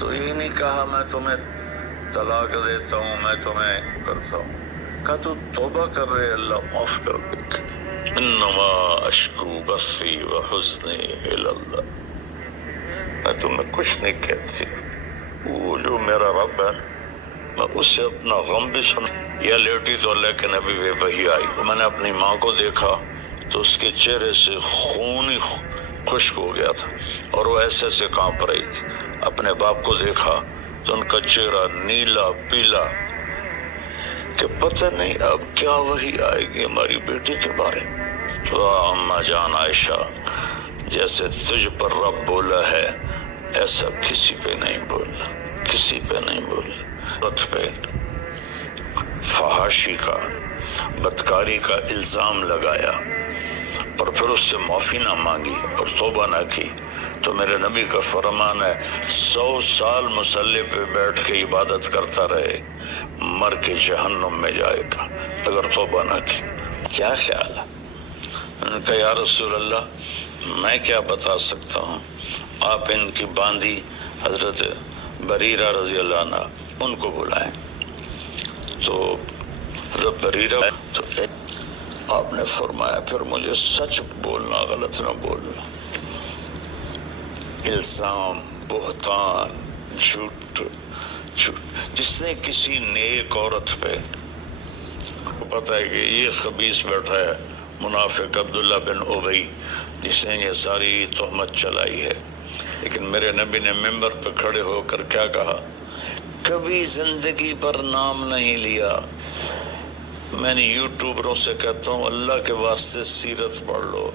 تو یہ نہیں کہا میں تمہیں طلاق دیتا ہوں، میں تمہیں کرتا ہوں، کہا تو توبہ کر رہے، اللہ معاف کر دے۔ انما اشکو بثی وحزنی الی اللہ، میں تمہیں کچھ نہیں کہتی، وہ جو میرا رب ہے میں اس سے اپنا غم بھی سنا۔ یا لیٹی تو اللہ کے نبی پہ وحی آئی، میں نے اپنی ماں کو دیکھا تو اس کے چہرے سے خون ہی خشک ہو گیا تھا اور وہ ایسے ایسے کانپ رہی تھی۔ اپنے باپ کو دیکھا تو ان کا چہرہ نیلا پیلا کہ پتہ نہیں اب کیا وحی آئے گی ہماری بیٹی کے بارے میں۔ تو اماں جان عائشہ، جیسے تجھ پر رب بولا ہے ایسا کسی پہ نہیں بولا، کسی پہ نہیں بولا۔ عورت پہ فحاشی کا، بدکاری کا الزام لگایا اور پھر اس سے معافی نہ مانگی اور توبہ نہ کی تو میرے نبی کا فرمان ہے 100 سال مصلی پہ بیٹھ کے عبادت کرتا رہے، مر کے جہنم میں جائے گا اگر توبہ نہ کی۔ کیا خیال ہے؟ انہوں نے کہا یا رسول اللہ میں کیا بتا سکتا ہوں، آپ ان کی باندھی حضرت بریرہ رضی اللہ عنہ ان کو بلائیں۔ تو حضرت بریرہ تو آپ نے فرمایا پھر مجھے سچ بولنا، غلط نہ بولنا، الزام، بہتان، جھوٹ، جس نے کسی نیک عورت پہ پتہ ہے کہ یہ خبیث بیٹھا ہے منافق عبداللہ بن ابی جس نے یہ ساری تہمت چلائی ہے، لیکن میرے نبی نے ممبر پہ کھڑے ہو کر کیا کہا، کبھی زندگی پر نام نہیں لیا۔ میں نے یوٹیوبروں سے کہتا ہوں اللہ کے واسطے سیرت پڑھ لو،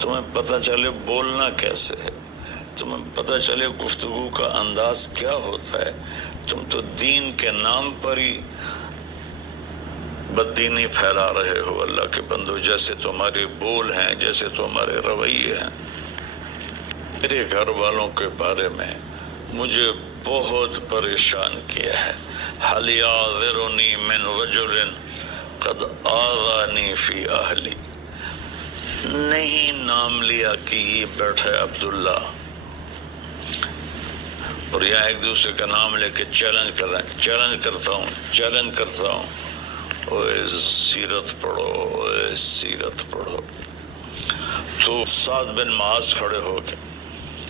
تمہیں پتہ چلے بولنا کیسے ہے، تمہیں پتہ چلے گفتگو کا انداز کیا ہوتا ہے۔ تم تو دین کے نام پر ہی بددینی پھیلا رہے ہو اللہ کے بندو، جیسے تمہارے بول ہیں، جیسے تمہارے رویے ہیں۔ میرے گھر والوں کے بارے میں مجھے بہت پریشان کیا ہے۔ حَلْ يَعْذِرُنِي مِنْ رَجُلٍ قَدْ آذَانِي فِي أَهْلِي، نہیں نام لیا کہ یہ بیٹھا ہے عبداللہ، اور یہاں ایک دوسرے کا نام لے کے چیلنج کر رہے ہیں، چیلنج کرتا ہوں، اوے سیرت پڑھو، اوے سیرت پڑھو۔ تو سعد بن معاذ کھڑے ہو کے،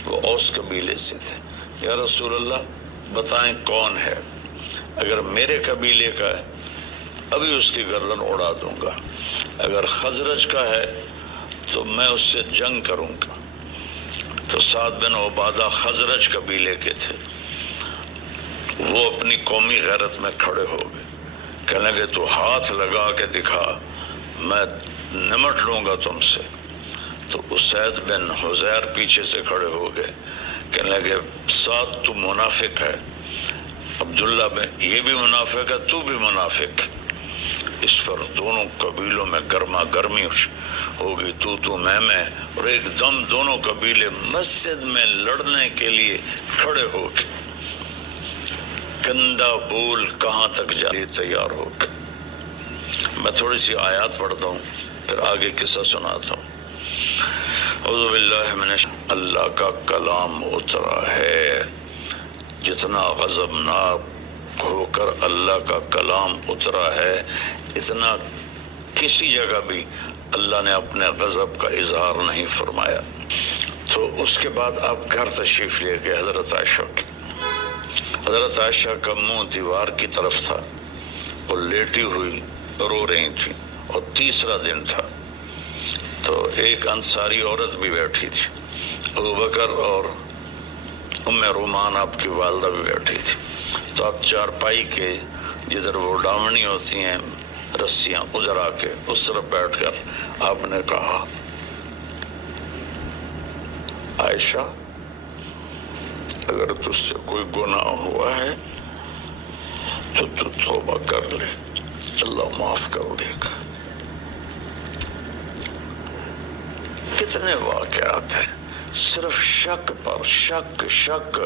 وہ اوس قبیلے سے تھے، یا رسول اللہ بتائیں کون ہے، اگر میرے قبیلے کا ہے ابھی اس کی گردن اڑا دوں گا، اگر خزرج کا ہے تو میں اس سے جنگ کروں گا۔ تو سعد بن عبادہ خزرج قبیلے کے تھے، وہ اپنی قومی غیرت میں کھڑے ہو گئے، کہنے لگے تو ہاتھ لگا کے دکھا میں نمٹ لوں گا تم سے۔ تو اسید بن حزیر پیچھے سے کھڑے ہو گئے، کہنے لگے سعد تو منافق ہے، عبداللہ بن یہ بھی منافق ہے، تو بھی منافق ہے۔ اس پر دونوں قبیلوں میں گرما گرمی ہوگی، تو میں، اور ایک دم دونوں قبیلے مسجد میں لڑنے کے لیے کھڑے ہو کے گندا بول کہاں تک جائے تیار ہو کے۔ میں تھوڑی سی آیات پڑھتا ہوں پھر آگے قصہ سناتا ہوں۔ اعوذ باللہ من اللہ کا کلام اترا ہے، جتنا غضبناک ہو کر اللہ کا کلام اترا ہے اتنا کسی جگہ بھی اللہ نے اپنے غضب کا اظہار نہیں فرمایا۔ تو اس کے بعد آپ گھر تشریف لے گئے حضرت عائشہ کی۔ حضرت عائشہ کا منہ دیوار کی طرف تھا، وہ لیٹی ہوئی رو رہی تھی، اور تیسرا دن تھا، تو ایک انصاری عورت بھی بیٹھی تھی، ابوبکر اور ام رومان آپ کی والدہ بھی بیٹھی تھی۔ تو آپ چارپائی کے جدھر وہ ڈاونی ہوتی ہیں رسیاں ادھر آ کے اس طرف بیٹھ کر آپ نے کہا عائشہ اگر تجھ سے کوئی گناہ ہوا ہے تو توبہ کر لے، اللہ معاف کر دے گا۔ کتنے واقعات ہیں صرف شک پر شک